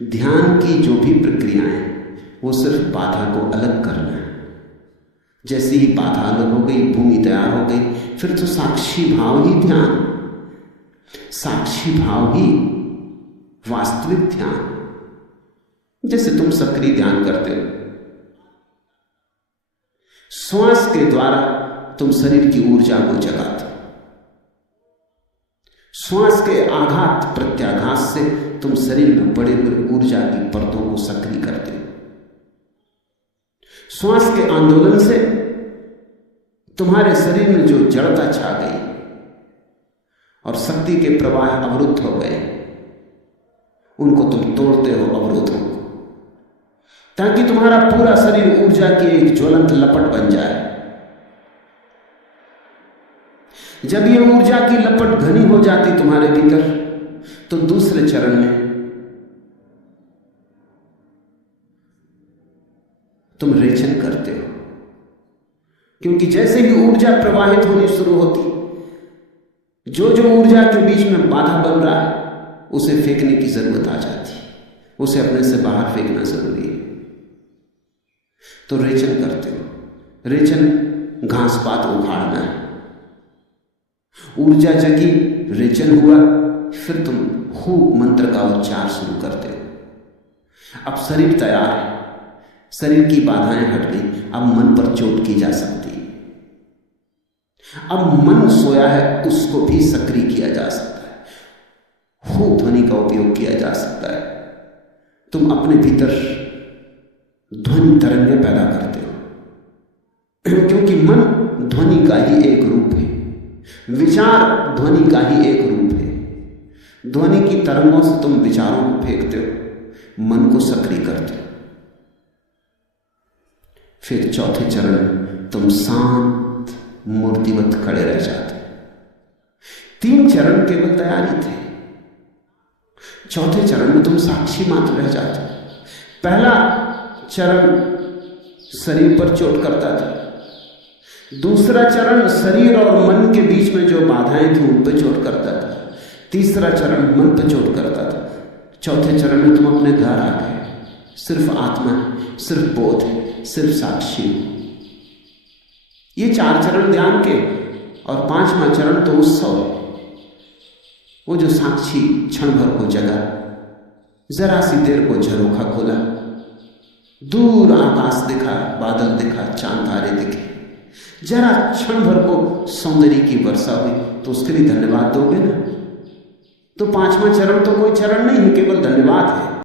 ध्यान की जो भी प्रक्रियाएं वो सिर्फ बाधा को अलग करना है। जैसे ही बाधा अलग हो गई, भूमि तैयार हो गई, फिर तो साक्षी भाव ही ध्यान, साक्षी भाव ही वास्तविक ध्यान। जैसे तुम सक्रिय ध्यान करते हो, श्वास के द्वारा तुम शरीर की ऊर्जा को जगाते हो। श्वास के आघात प्रत्याघात से तुम शरीर में पड़े हुए ऊर्जा की परतों को सक्रिय करते हो। श्वास के आंदोलन से तुम्हारे शरीर में जो जड़ता छा गई और शक्ति के प्रवाह अवरुद्ध हो गए, उनको तुम तोड़ते हो, अवरोधों को, ताकि तुम्हारा पूरा शरीर ऊर्जा की एक ज्वलंत लपट बन जाए। जब यह ऊर्जा की लपट घनी हो जाती तुम्हारे भीतर, तो दूसरे चरण में तुम रेचन करते हो, क्योंकि जैसे ही ऊर्जा प्रवाहित होनी शुरू होती, जो जो ऊर्जा के बीच में बाधा बन रहा है उसे फेंकने की जरूरत आ जाती है, उसे अपने से बाहर फेंकना जरूरी है। तो रेचन करते हो। रेचन घास पात उखाड़ना है। ऊर्जा जगी, रेचन हुआ, फिर तुम हु मंत्र का उच्चार शुरू करते हो। अब शरीर तैयार है, शरीर की बाधाएं हट गई, अब मन पर चोट की जा सकती है। अब मन सोया है, उसको भी सक्रिय किया जा सकता है। हु ध्वनि का उपयोग किया जा सकता है। तुम अपने भीतर ध्वनि तरंगें पैदा करते हो, क्योंकि मन ध्वनि का ही एक रूप है, विचार ध्वनि का ही एक रूप है। ध्वनि की तरंगों से तुम विचारों को फेंकते हो, मन को सक्रिय करते हो। फिर चौथे चरण में तुम शांत मूर्तिवत खड़े रह जाते हो। 3 चरण केवल तैयारी थे, चौथे चरण में तुम साक्षी मात्र रह जाते हो। पहला चरण शरीर पर चोट करता था, दूसरा चरण शरीर और मन के बीच में जो बाधाएं थी उन पर चोट करता था, तीसरा चरण मन पर चोट करता था, चौथे चरण में तुम अपने घर आ गए। सिर्फ आत्मा है, सिर्फ बोध है, सिर्फ साक्षी। ये 4 चरण ध्यान के, और 5वां चरण तो उत्सव, वो जो साक्षी क्षण भर को जगा, जरा सी देर को झरोखा खोला, दूर आकाश दिखा, बादल दिखा, चांद तारे दिखे, जरा क्षण भर को सौंदर्य की वर्षा हुई, तो उसके लिए धन्यवाद दोगे ना? तो 5वां चरण तो कोई चरण नहीं है, केवल धन्यवाद है।